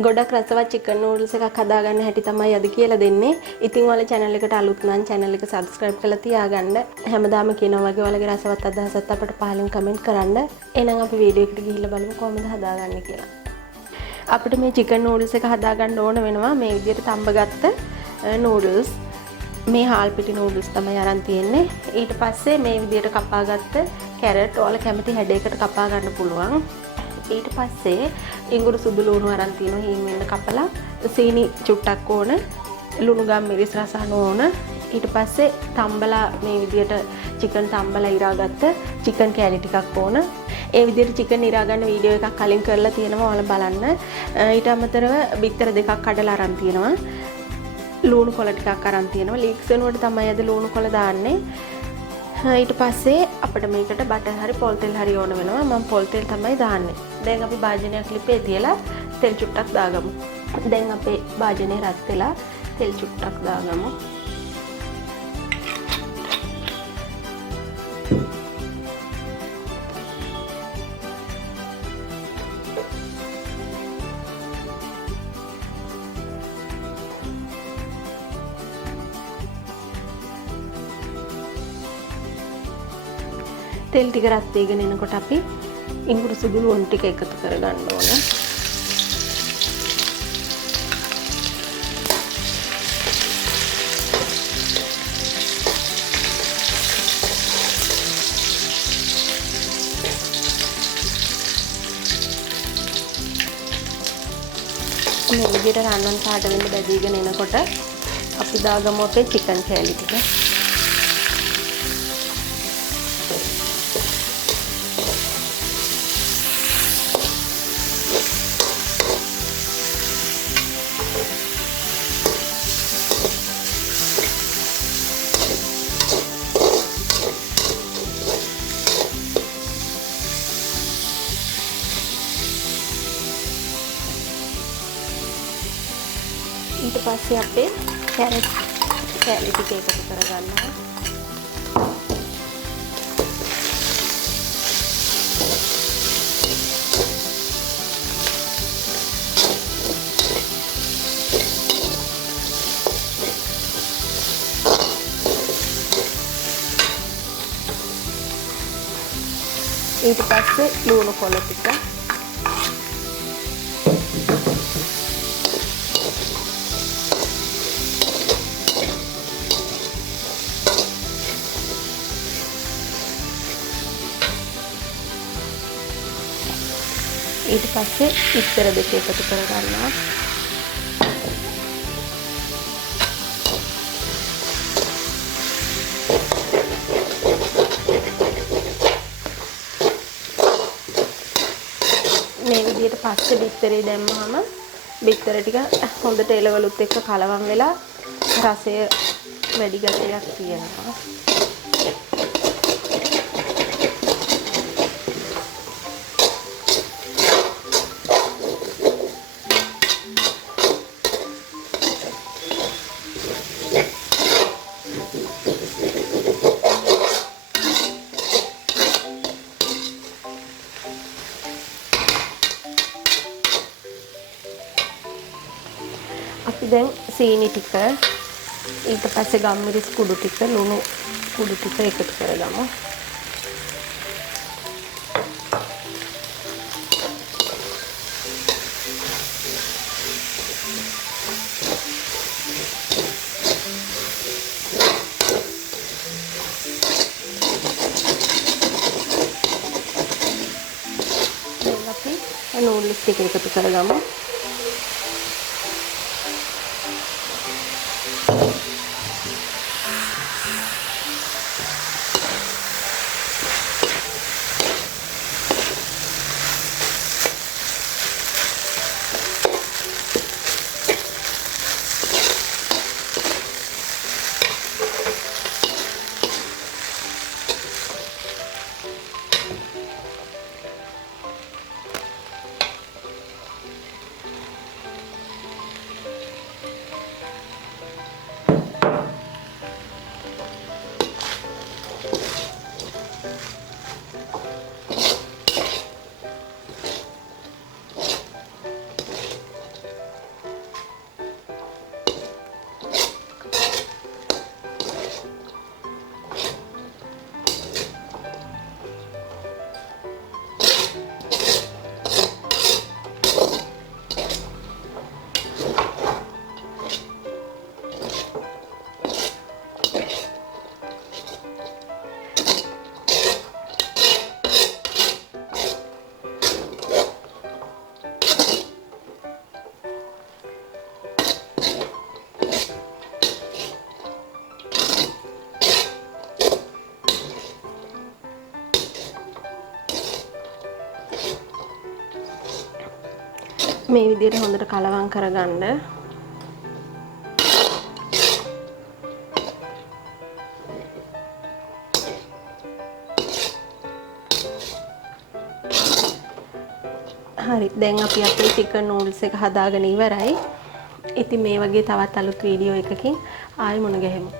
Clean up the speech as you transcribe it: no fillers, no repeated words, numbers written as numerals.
ගොඩක් රසවත් chicken noodles එකක් හදාගන්න හැටි තමයි අද කියලා දෙන්නේ. ඉතින් ඔයාලා channel එකට අලුත් නම් channel එක subscribe කරලා තියාගන්න. හැමදාම කියනවා වගේ ඔයාලගේ රසවත් අදහසත් අපිට පහලින් comment කරන්න. එහෙනම් අපි වීඩියෝ එකට ගිහිල්ලා බලමු කොහොමද හදාගන්නේ කියලා. අපිට මේ chicken noodles එක හදාගන්න ඕන වෙනවා මේ විදිහට තඹගත්ත noodles. මේ හාල් පිටි noodles තමයි අරන් තියෙන්නේ. ඊට පස්සේ මේ විදිහට කපාගත්ත carrot ඔයාලා කැමති හැඩයකට කපා ගන්න පුළුවන්. ඊට පස්සේ ඉඟුරු සුදු ලුණු අරන් තියෙනවා හීන් වෙන්න කපලා සීනි චුට්ටක් ඕන ලුණු ගම් මිරිස් රස ඕන ඊට පස්සේ තම්බලා මේ විදියට චිකන් තම්බලා ඉරාගත්ත චිකන් කෑලි ටිකක් ඕන ඒ විදියට චිකන් ඉරා ගන්න වීඩියෝ එකක් කලින් කරලා තියෙනවා ඔයාලා බලන්න ඊට අමතරව බිත්තර දෙකක් කඩලා අරන් තියෙනවා ලුණු කොළ ටිකක් අරන් තියෙනවා ලීක්ස් වෙනුවට තමයි අද ලුණු කොළ දාන්නේ ඊට පස්සේ අපිට මේකට බටර් හරි පොල් තෙල් හරි ඕන වෙනවා මම පොල් තෙල් තමයි දාන්නේ දැන් අපි භාජනයක් ලිපේ තියලා තෙල් චුට්ටක් දාගමු දැන් අපේ භාජනය රත් වෙලා තෙල් චුට්ටක් දාගමු තෙල් ටික රත් වෙගෙන එනකොට අපි ඉඟුරු සුදු ලුණු ටික එකතු කරගන්න ඕනේ. මේ විදිහට රන්වන් පාට වෙන්න බැදීගෙන එනකොට අපි දාගමු අපේ චිකන් කෑලි ටික. ඊට පස්සේ අපේ කැරට් කෑලි ටික එකතු කරගන්නවා. ඊට පස්සේ ලුණු කොළ ටික ඊට පස්සේ ඉස්තර දෙක එකතු කරගන්නවා. මේ විදිහට පස්සේ බිත්තරේ දැම්මහම බිත්තර ටික හොඳට එළවලුත් එක්ක කලවම් වෙලා රසය වැඩි ගතියක් තියෙනවා. අපි දැන් සීනි ටික ඊට පස්සේ ගම්මිරිස් කුඩු ටික ලුණු කුඩු ටික එකතු කරගමු. දැන් අපි noodles ටික එකතු කරගමු. මේ විදිහට හොඳට කලවම් කරගන්න. හරි දැන් අපි අපේ chicken noodles එක හදාගෙන ඉවරයි. ඉතින් මේ වගේ තවත් අලුත් වීඩියෝ එකකින් ආයෙ මුණ ගැහෙමු.